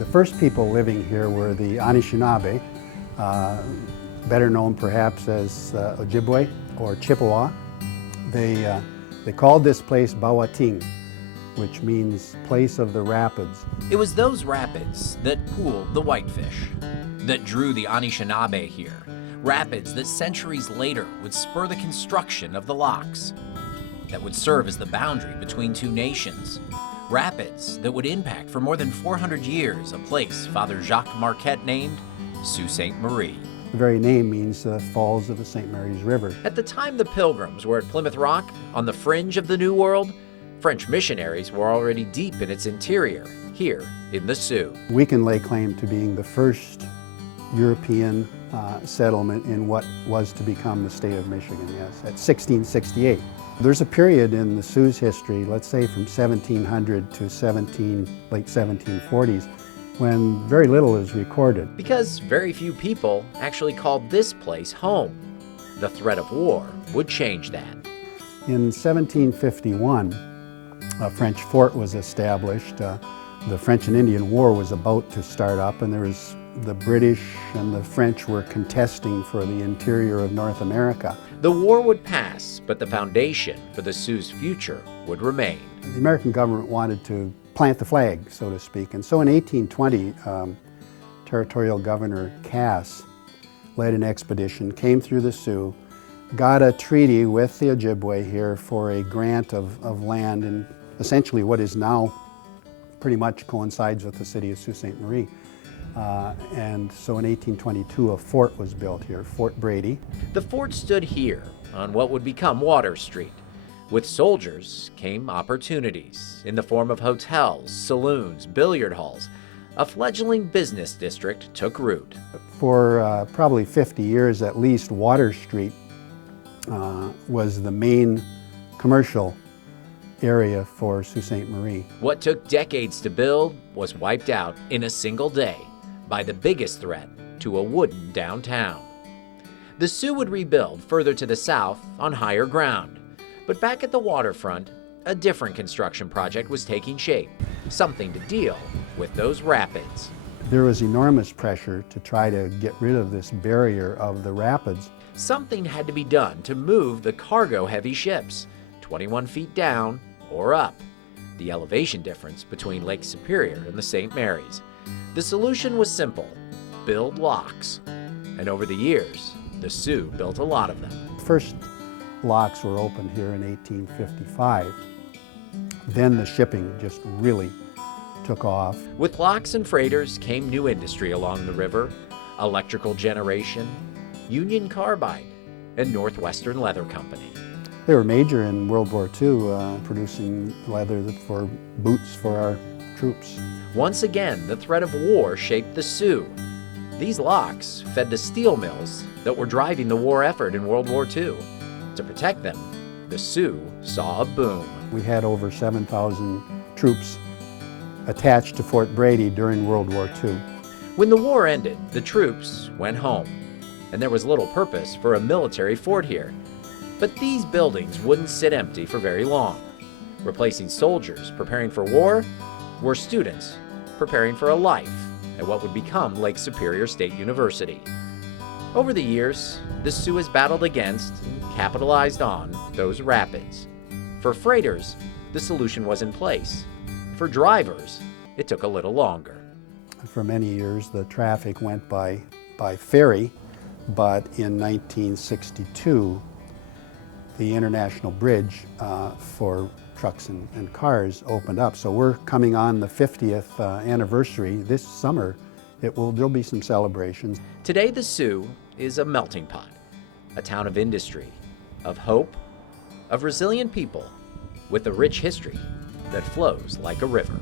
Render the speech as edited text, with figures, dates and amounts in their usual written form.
The first people living here were the Anishinaabe, better known perhaps as Ojibwe or Chippewa. They called this place Bawating, which means place of the rapids. It was those rapids that pooled the whitefish, that drew the Anishinaabe here. Rapids that centuries later would spur the construction of the locks, that would serve as the boundary between two nations. Rapids that would impact for more than 400 years a place Father Jacques Marquette named Sault Ste. Marie. The very name means Falls of the St. Mary's River. At the time the Pilgrims were at Plymouth Rock, on the fringe of the New World, French missionaries were already deep in its interior, here in the Sault. We can lay claim to being the first European settlement in what was to become the state of Michigan, yes, at 1668. There's a period in the Sault's history, let's say from 1700 to late 1740s, when very little is recorded. Because very few people actually called this place home. The threat of war would change that. In 1751, a French fort was established. The French and Indian War was about to start up, and the British and the French were contesting for the interior of North America. The war would pass, but the foundation for the Sault's future would remain. The American government wanted to plant the flag, so to speak, and so in 1820, Territorial Governor Cass led an expedition, came through the Sault, got a treaty with the Ojibwe here for a grant of land in essentially what is now pretty much coincides with the city of Sault Ste. Marie. And so in 1822, a fort was built here, Fort Brady. The fort stood here on what would become Water Street. With soldiers came opportunities in the form of hotels, saloons, billiard halls. A fledgling business district took root. For probably 50 years at least, Water Street was the main commercial area for Sault Ste. Marie. What took decades to build was wiped out in a single day by the biggest threat to a wooden downtown. The Sault would rebuild further to the south on higher ground. But back at the waterfront, a different construction project was taking shape, something to deal with those rapids. There was enormous pressure to try to get rid of this barrier of the rapids. Something had to be done to move the cargo-heavy ships, 21 feet down or up, the elevation difference between Lake Superior and the St. Mary's. The solution was simple: build locks. And over the years, the Sault built a lot of them. First locks were opened here in 1855. Then the shipping just really took off. With locks and freighters came new industry along the river: electrical generation, Union Carbide, and Northwestern Leather Company. They were major in World War II, producing leather for boots for our troops. Once again, the threat of war shaped the Sault. These locks fed the steel mills that were driving the war effort in World War II. To protect them, the Sault saw a boom. We had over 7,000 troops attached to Fort Brady during World War II. When the war ended, the troops went home, and there was little purpose for a military fort here. But these buildings wouldn't sit empty for very long. Replacing soldiers preparing for war were students preparing for a life at what would become Lake Superior State University. Over the years, the Sault has battled against and capitalized on those rapids. For freighters, the solution was in place. For drivers, it took a little longer. For many years, the traffic went by ferry, but in 1962, the International Bridge for trucks and cars opened up. So we're coming on the 50th anniversary this summer. There'll be some celebrations. Today, the Sault is a melting pot, a town of industry, of hope, of resilient people, with a rich history that flows like a river.